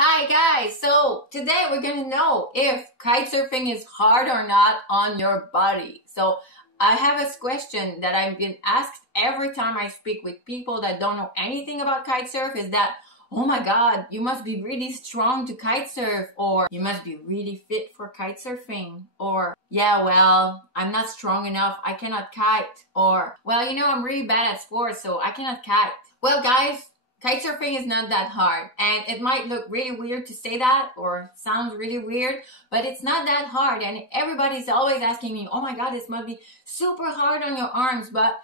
Hi guys, so today we're going to know if kite surfing is hard or not on your body. So I have a question that I've been asked every time I speak with people that don't know anything about kite surf is that, oh my god, you must be really strong to kite surf, or you must be really fit for kite surfing, or yeah, well, I'm not strong enough, I cannot kite, or well, I'm really bad at sports, so I cannot kite. Well guys, kite surfing is not that hard, and it might look really weird to say that or sounds really weird, but it's not that hard. And everybody's always asking me, oh my god, this must be super hard on your arms. But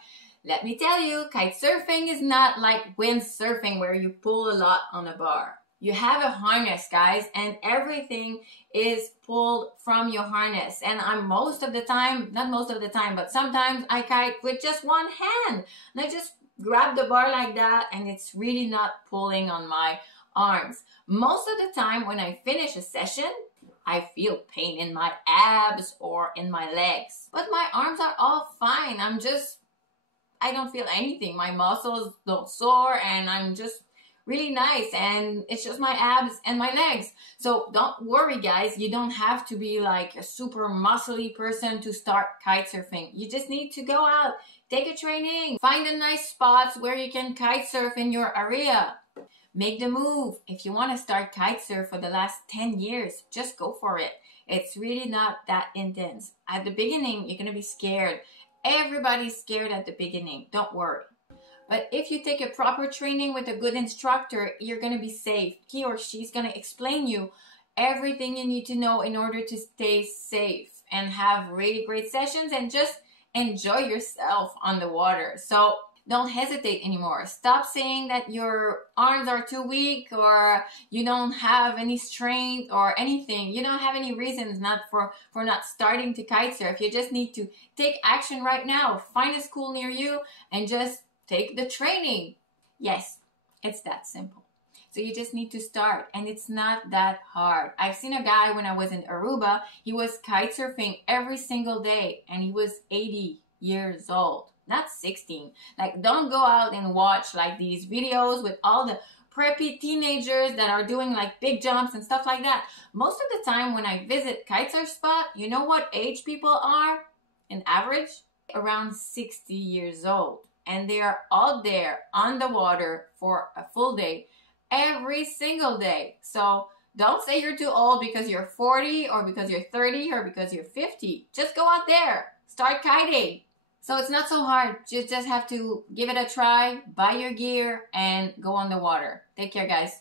let me tell you, kite surfing is not like windsurfing where you pull a lot on a bar. You have a harness, guys, and everything is pulled from your harness. And I'm most of the time, not most of the time, but sometimes I kite with just one hand, and I just grab the bar like that, and it's really not pulling on my arms. Most of the time when I finish a session, I feel pain in my abs or in my legs, but my arms are all fine. I don't feel anything. My muscles don't sore, and I'm just really nice, and it's just my abs and my legs. So don't worry guys, you don't have to be like a super muscly person to start kite surfing. You just need to go out, take a training, find a nice spots where you can kite surf in your area. Make the move. If you want to start kite surf for the last 10 years, just go for it. It's really not that intense. At the beginning, you're going to be scared. Everybody's scared at the beginning. Don't worry. But if you take a proper training with a good instructor, you're going to be safe. He or she's going to explain you everything you need to know in order to stay safe and have really great sessions and just enjoy yourself on the water. So don't hesitate anymore. Stop saying that your arms are too weak or you don't have any strength or anything. You don't have any reasons not for not starting to kite surf. You just need to take action right now. Find a school near you and just take the training. Yes, it's that simple. So you just need to start, and it's not that hard. I've seen a guy when I was in Aruba, he was kite surfing every single day, and he was 80 years old, not 16. Like, don't go out and watch like these videos with all the preppy teenagers that are doing like big jumps and stuff like that. Most of the time when I visit kite surf spot, you know what age people are? In average, around 60 years old. And they are out there on the water for a full day, every single day. So don't say you're too old because you're 40 or because you're 30 or because you're 50. Just go out there, start kiting. So it's not so hard. You just have to give it a try, buy your gear, and go on the water. Take care, guys.